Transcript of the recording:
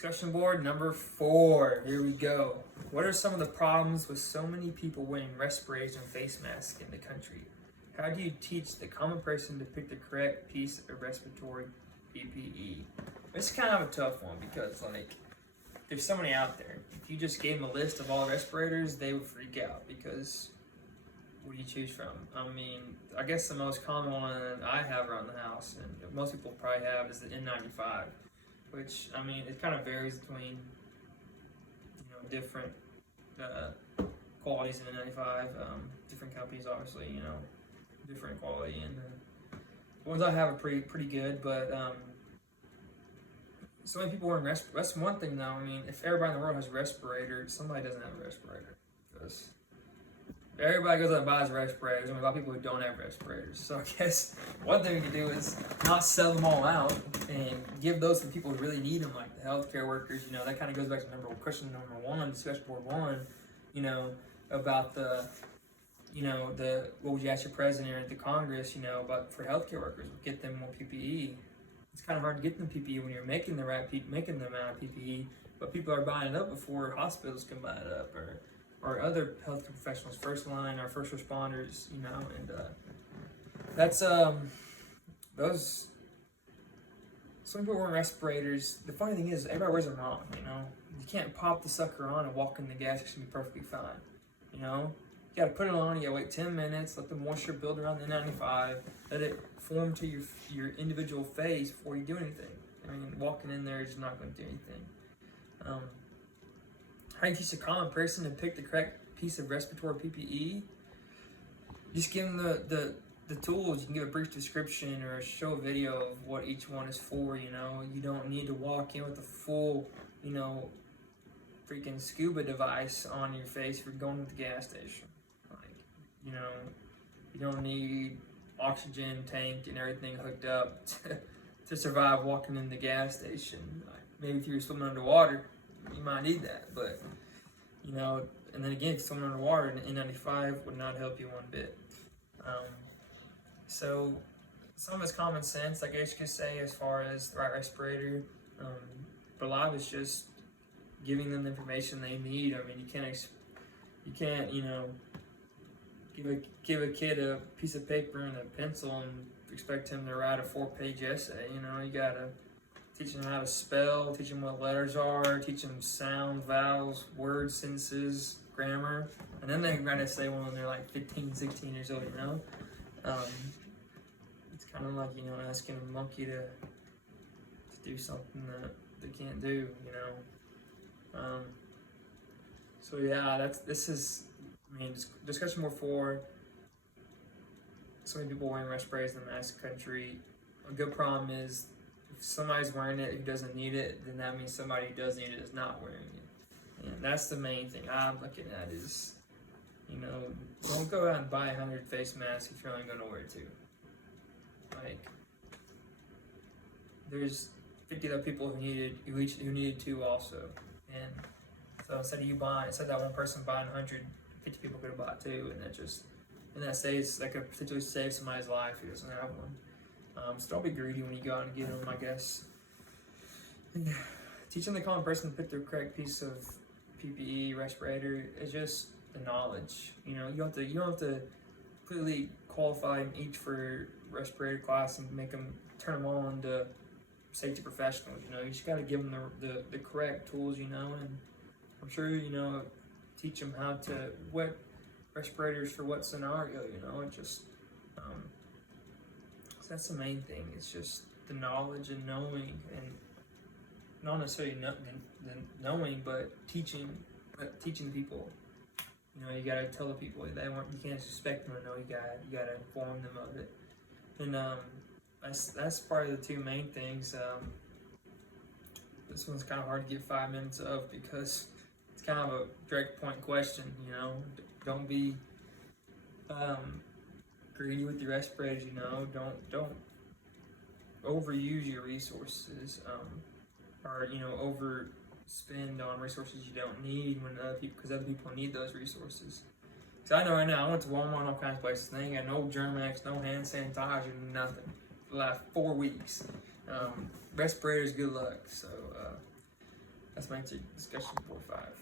Discussion board number 4. Here we go. What are some of the problems with so many people wearing respirators and face masks in the country? How do you teach the common person to pick the correct piece of respiratory PPE? It's kind of a tough one because, there's so many out there. If you just gave them a list of all respirators, they would freak out because what do you choose from? I guess the most common one I have around the house, and most people probably have, is the N95, which, it kind of varies between, different qualities in the N95, different companies, obviously, different quality, and the ones I have are pretty good, but so many people wearing respirators. That's one thing though. If everybody in the world has a respirator, somebody doesn't have a respirator. Because everybody goes out and buys respirators. There's only a lot of people who don't have respirators. So I guess one thing we can do is not sell them all out and give those to the people who really need them, like the healthcare workers. That kind of goes back to question number 1, discussion board 1. About the what would you ask your president or the Congress, about for healthcare workers, get them more PPE. It's kind of hard to get them PPE when you're making the amount of PPE, but people are buying it up before hospitals can buy it up, or other healthcare professionals, first line or first responders, and that's those. Some people wearing respirators. The funny thing is, everybody wears them wrong. You can't pop the sucker on and walk in the gas station and be perfectly fine. You gotta put it on, you gotta wait 10 minutes, let the moisture build around the N95, let it form to your individual face before you do anything. Walking in there is not gonna do anything. How do you teach a common person to pick the correct piece of respiratory PPE? Just give them the tools. You can give a brief description or show a video of what each one is for, You don't need to walk in with a full, freaking scuba device on your face if you're going to the gas station. You don't need oxygen tank and everything hooked up to survive walking in the gas station. Maybe if you're swimming underwater, you might need that, but and then again, if you're swimming underwater, an N95 would not help you one bit. So some of it's common sense, I guess you could say, as far as the right respirator. But a lot of it's just giving them the information they need. You can't, give a kid a piece of paper and a pencil and expect him to write a 4-page essay. You gotta teach them how to spell, teach them what letters are, teach them sounds, vowels, words, sentences, grammar, and then they can write an essay when they're like 15, 16 years old. It's kind of like asking a monkey to do something that they can't do. So yeah, this is discussion board 4. So many people wearing respirators in the mask country. A good problem is if somebody's wearing it who doesn't need it, then that means somebody who does need it is not wearing it. And that's the main thing I'm looking at is, don't go out and buy 100 face masks if you're only going to wear 2. There's 50 other people who needed 2 also. And so instead that one person buying 100, 50 people could have bought 2, and that could potentially save somebody's life who doesn't have one. So don't be greedy when you go out and get them, I guess. Teaching the common person to pick the correct piece of PPE, respirator, is just the knowledge. You don't have to completely qualify each for respirator class and turn them all into safety professionals. You just got to give them the correct tools. And I'm sure teach them how to what respirators for what scenario. It just so that's the main thing. It's just the knowledge and knowing, and not necessarily knowing, but teaching people. You gotta tell the people you can't expect them to know. You gotta inform them of it, and that's probably the 2 main things. This one's kind of hard to get 5 minutes of because it's kind of a direct point question. Don't be greedy with your respirators. Don't overuse your resources, or overspend on resources you don't need because other people need those resources. Because I know right now, I went to Walmart and all kinds of places, and they ain't got no Germ-X, no hand sanitizer, nothing for the last 4 weeks. Respirators, good luck. So That's my answer. Discussion 4-5.